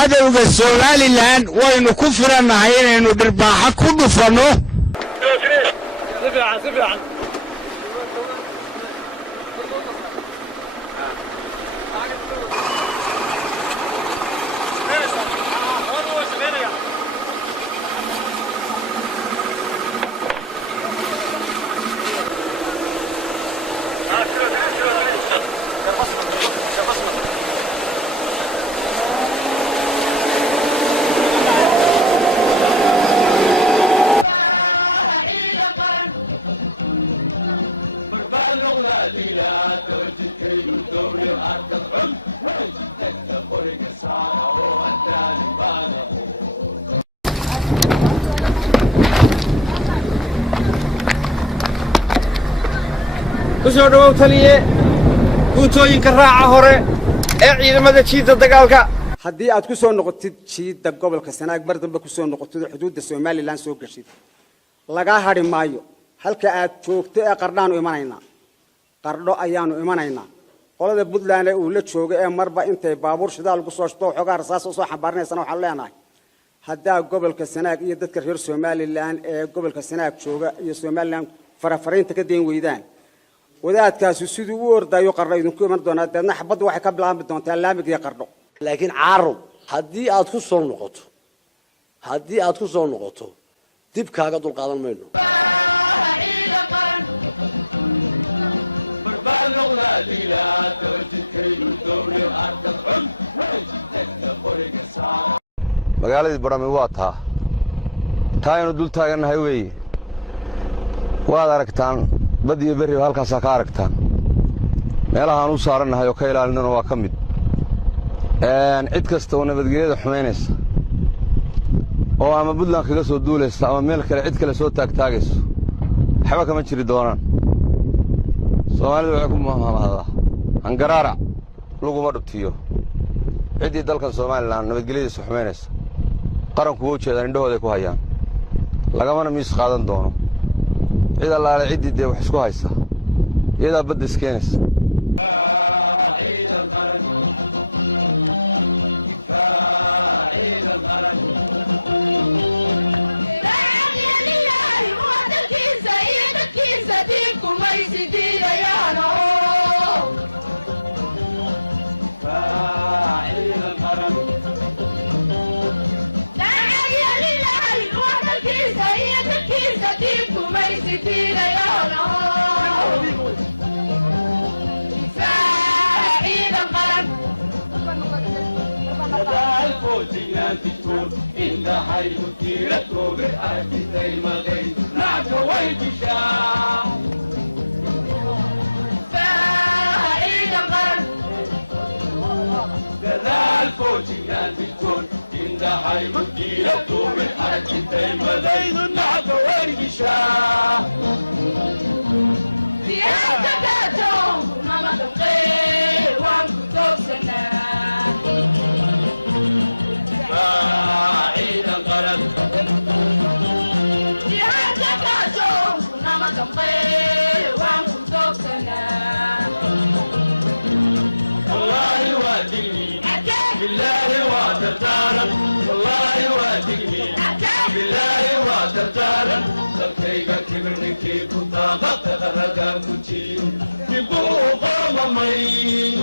عدوغا سوماليلاند وينو كفرنا هاي إنه بالباحة كله فنو kusoo dhawow taliye guutooyinka raaca hore ee ciidamada jiida dagaalka haddii aad ku soo noqotid jiida gobolka Sanaag bar dambe ku soo noqotid xuduudda Soomaaliland soo gashid laga hadhi maayo halka aad joogto ee qardhaan u imanayna qardho ayaanu imanayna qolada Puntland ee uu la joogo ee marba intay baabuur shidaal ugu soo shto xogaa rasaas soo xambaarnaysan waxa leenahay hadda gobolka Sanaag iyo dadka reer Soomaaliland ee gobolka Sanaag jooga iyo Soomaaliland farafariinta ka deen weydaan wadaadkaas sidoo uu ordayo qarno idinku iman doona dadna xabad waxay ka bilaabmi doontaa laamiga qarno laakiin caarub haddii aad ku soo noqoto dib kaaga dul qaadan mayno magaaladii Barnaamij waa taa inuu dul taaganahay weeye waad aragtaan badiyo bari halkaas ka aragtaan meelaha u saaranahay oo ka ilaalinana waa ka mid cid kasta oo nabadgelyada xumeynaysa oo ama Puntland kaga soo duulaysa ama meel kale cid kale soo taagayso waxba kama jiri doonaan Soomaalidu waxay ku mahmaahdaa angaraara laguma dhubtiyo cidii dalka Soomaaliland nabadgelyadiisa xumeynaysa qaranku wuu jeedaan indhahooda ku hayaan lagamana miis qaadan doono cid allaale cidii de wax isku haysa iyada bad iskeenaysa إن حي مديرة وبرأت زي ما غير نعك ويتشا فاعل الغرب كذا الفوجيان بتكون إن حي مديرة وبرأت زي ما غير نعك ويتشا في هذا كاتون نمط الغير وانكو سنة فاعل الغرب جهازك أشوف نما تمطير وانكم توكسنا والله وادقني بالله وادرتارا والله وادقني بالله وادرتارا لكيك كبرنكي كنتا غطى غرقا كنتي كبو قوم مي